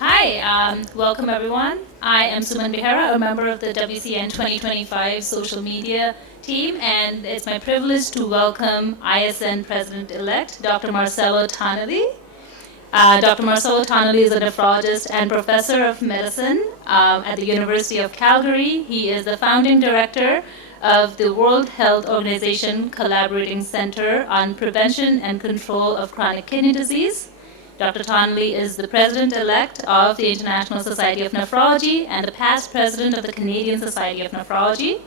Hi, welcome everyone. I am Suman Behera, a member of the WCN 2025 social media team, and it's my privilege to welcome ISN President-elect Dr. Marcelo Tonelli. Dr. Marcelo Tonelli is a nephrologist and professor of medicine at the University of Calgary. He is the founding director of the World Health Organization Collaborating Center on Prevention and Control of Chronic Kidney Disease. Dr. Tonelli is the president-elect of the International Society of Nephrology and the past president of the Canadian Society of Nephrology.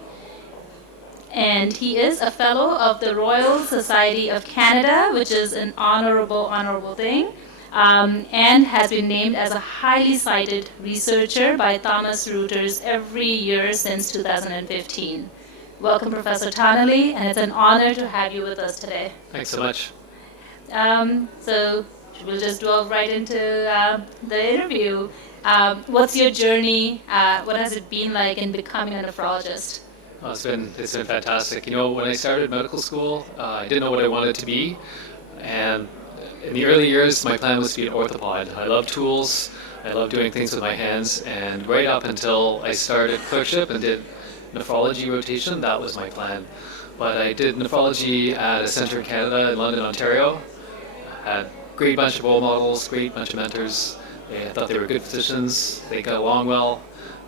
And he is a fellow of the Royal Society of Canada, which is an honorable thing, and has been named as a highly cited researcher by Thomson Reuters every year since 2015. Welcome, Professor Tonelli, and it's an honor to have you with us today. Thanks so much. So we'll just delve right into the interview. What's your journey? What has it been like in becoming a nephrologist? Well, it's been fantastic. You know, when I started medical school, I didn't know what I wanted to be, and in the early years, my plan was to be an orthopod. I love tools. I love doing things with my hands, and right up until I started clerkship and did nephrology rotation, that was my plan. But I did nephrology at a center in Canada in London, Ontario. I had great bunch of role models, great bunch of mentors. I thought they were good physicians. They got along well.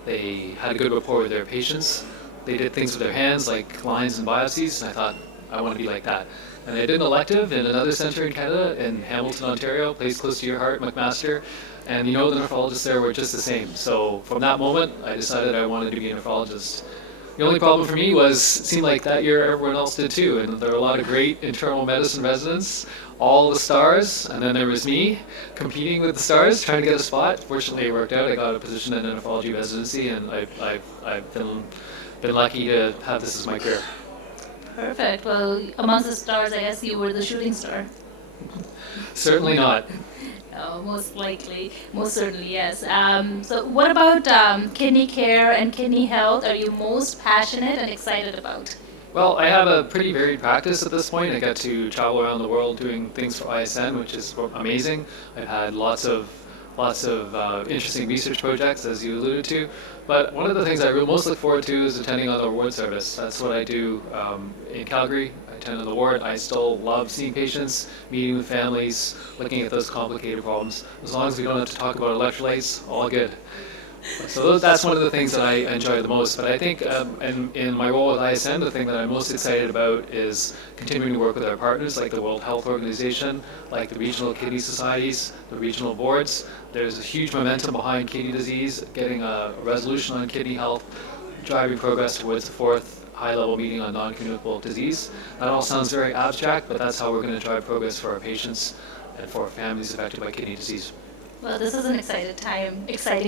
They had a good rapport with their patients. They did things with their hands like lines and biopsies, and I thought, I want to be like that. And I did an elective in another center in Canada, in Hamilton, Ontario, place close to your heart, McMaster. And you know, the nephrologists there were just the same. So from that moment, I decided I wanted to be a nephrologist. The only problem for me was, it seemed like that year everyone else did too, and there were a lot of great internal medicine residents, all the stars, and then there was me competing with the stars, trying to get a spot. Fortunately, it worked out. I got a position in a nephrology residency, and I've been lucky to have this as my career. Perfect. Well, amongst the stars, I guess you were the shooting star. Certainly not. Most certainly, yes. So what about kidney care and kidney health are you most passionate and excited about? Well, I have a pretty varied practice at this point. I get to travel around the world doing things for ISN, which is amazing. I've had lots of interesting research projects, as you alluded to. But one of the things I most look forward to is attending on the ward service. That's what I do in Calgary. I attend on the ward. I still love seeing patients, meeting with families, looking at those complicated problems. As long as we don't have to talk about electrolytes, all good. So that's one of the things that I enjoy the most. But I think in my role at ISN, the thing that I'm most excited about is continuing to work with our partners like the World Health Organization, like the regional kidney societies, the regional boards. There's a huge momentum behind kidney disease, getting a resolution on kidney health, driving progress towards the fourth high-level meeting on non-communicable disease. That all sounds very abstract, but that's how we're going to drive progress for our patients and for families affected by kidney disease. Well, this is an exciting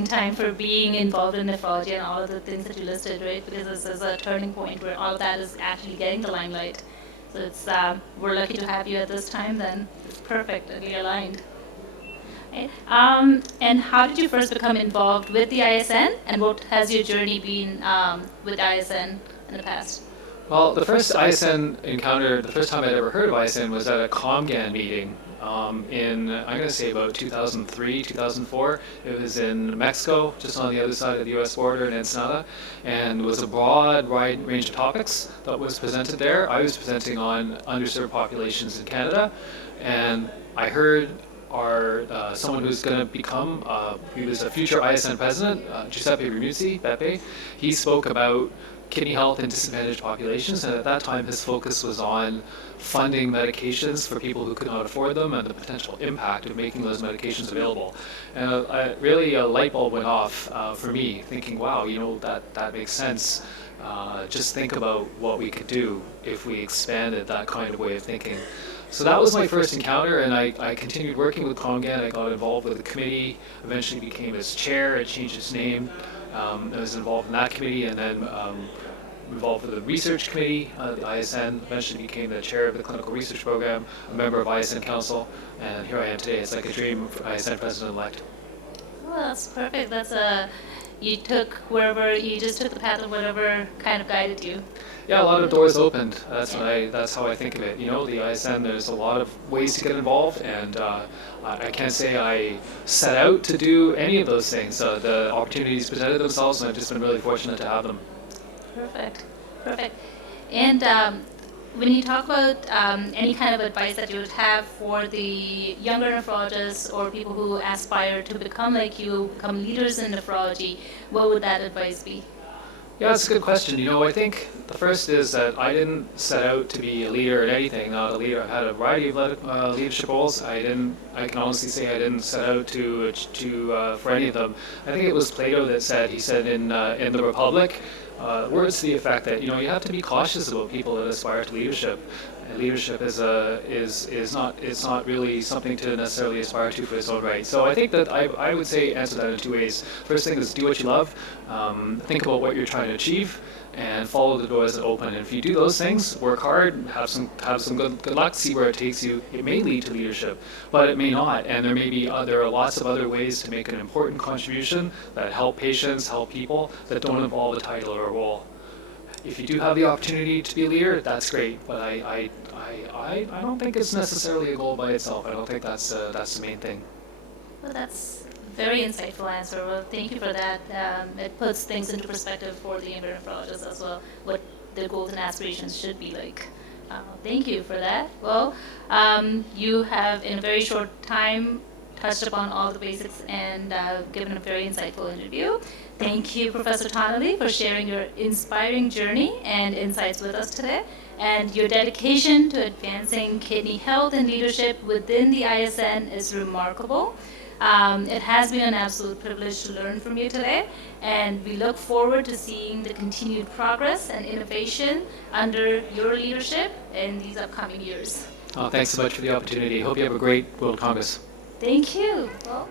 time for being involved in nephrology and all of the things that you listed, right? Because this is a turning point where all of that is actually getting the limelight. So it's we're lucky to have you at this time. Then it's perfectly aligned. Right? And how did you first become involved with the ISN, and what has your journey been with ISN in the past? Well, the first ISN encounter, the first time I'd ever heard of ISN was at a ComGAN meeting in, I'm going to say about 2003, 2004. It was in Mexico, just on the other side of the US border in Ensenada, and it was a broad, wide range of topics that was presented there. I was presenting on underserved populations in Canada, and I heard someone who's going to become, he was a future ISN president, Giuseppe Ramuzzi, Beppe. He spoke about kidney health in disadvantaged populations, and at that time his focus was on funding medications for people who could not afford them and the potential impact of making those medications available. And really a light bulb went off for me, thinking, wow, you know, that makes sense. Just think about what we could do if we expanded that kind of way of thinking. So that was my first encounter, and I continued working with ComGAN. I got involved with the committee, eventually became its chair. It changed its name. I was involved in that committee, and then involved with the research committee at the ISN, eventually became the chair of the clinical research program, a member of ISN Council, and here I am today. It's like a dream for ISN President-elect. Well, that's perfect. you just took the path of whatever kind of guided you. Yeah, a lot of doors opened. That's how I think of it. You know, the ISN, there's a lot of ways to get involved, and I can't say I set out to do any of those things. The opportunities presented themselves, and I've just been really fortunate to have them. Perfect. And when you talk about any kind of advice that you would have for the younger nephrologists or people who aspire to become like you, become leaders in nephrology, what would that advice be? Yeah, that's a good question. You know, I think the first is that I didn't set out to be a leader in anything, not a leader. I've had a variety of leadership roles. I can honestly say I didn't set out for any of them. I think it was Plato that said, he said in the Republic, words to the effect that, you know, you have to be cautious about people that aspire to leadership. And leadership is not really something to necessarily aspire to for its own right. So I think that I would say answer that in two ways. First thing is do what you love, think about what you're trying to achieve, and follow the doors that open. And if you do those things, work hard, have some good luck, see where it takes you. It may lead to leadership, but it may not. And there are lots of other ways to make an important contribution that help patients, help people, that don't involve a title or a role. If you do have the opportunity to be a leader, that's great. But I don't think it's necessarily a goal by itself. I don't think that's the main thing. Well, that's a very insightful answer. Well, thank you for that. It puts things into perspective for the younger nephrologists as well, what their goals and aspirations should be like. Thank you for that. Well, you have, in a very short time, touched upon all the basics and given a very insightful interview. Thank you, Professor Tonelli, for sharing your inspiring journey and insights with us today, and your dedication to advancing kidney health and leadership within the ISN is remarkable. It has been an absolute privilege to learn from you today, and we look forward to seeing the continued progress and innovation under your leadership in these upcoming years. Thanks so much for the opportunity. Hope you have a great World Congress. Thank you. Well,